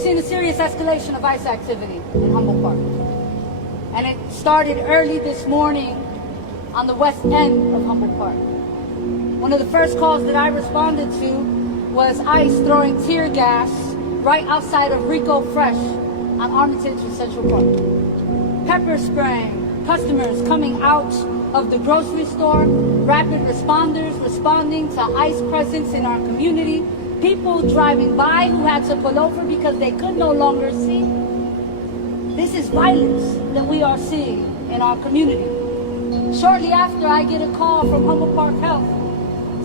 seen a serious escalation of ICE activity in Humboldt Park. And it started early this morning on the west end of Humboldt Park. One of the first calls that I responded to was ICE throwing tear gas right outside of Rico Fresh on Armitage and Central Park. Pepper spraying, customers coming out of the grocery store, rapid responders responding to ICE presence in our community, people driving by who had to pull over because they could no longer see. This is violence that we are seeing in our community. Shortly after, I get a call from Humboldt Park Health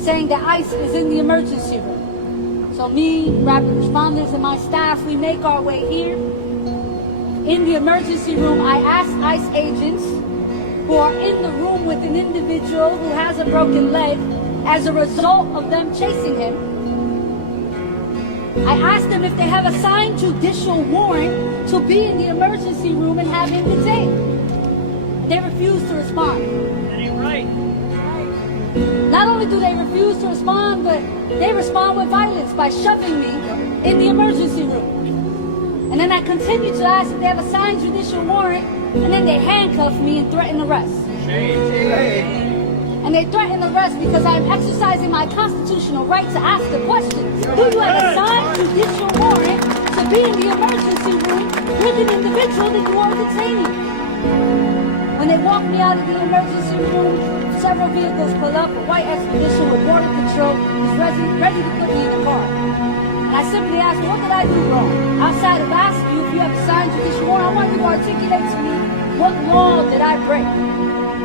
saying that ICE is in the emergency room. So me, rapid responders, and my staff, we make our way here. In the emergency room, I ask ICE agents who are in the room with an individual who has a broken leg as a result of them chasing him. I asked them if they have a signed judicial warrant to be in the emergency room and have him detained. They refuse to respond. That ain't right. Not only do they refuse to respond, but they respond with violence by shoving me in the emergency room. And then I continue to ask if they have a signed judicial warrant, and then they handcuff me and threaten arrest. Shame. And they threaten arrest because I'm exercising my constitutional right to ask the question, do you have a signed judicial warrant to be in the emergency room with an individual that you are detaining? When they walk me out of the emergency room, several vehicles pull up, a white expedition with border patrol is ready to put me in the car. And I simply ask, what did I do wrong? Outside of asking you if you have a signed judicial warrant, I want you to articulate to me, what law did I break?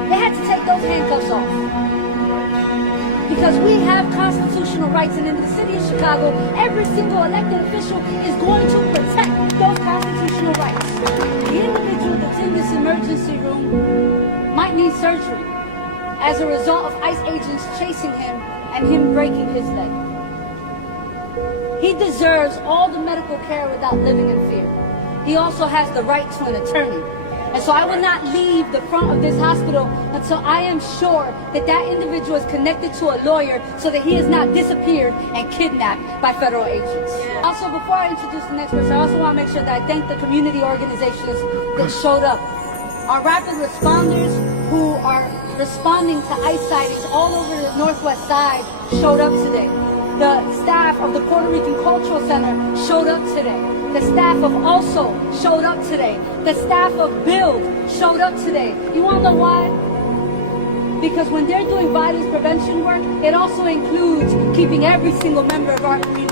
They had to take those handcuffs off. Because we have constitutional rights, and in the city of Chicago, every single elected official is going to protect those constitutional rights. The individual that's in this emergency room might need surgery as a result of ICE agents chasing him and him breaking his leg. He deserves all the medical care without living in fear. He also has the right to an attorney. And so I will not leave the front of this hospital until I am sure that that individual is connected to a lawyer so that he is not disappeared and kidnapped by federal agents. Also, before I introduce the next person, I also want to make sure that I thank the community organizations that showed up. Our rapid responders who are responding to ICE sightings all over the Northwest Side showed up today. The staff of the Puerto Rican Cultural Center showed up today. The staff of Also showed up today. The staff of Build showed up today. You want to know why? Because when they're doing violence prevention work, it also includes keeping every single member of our community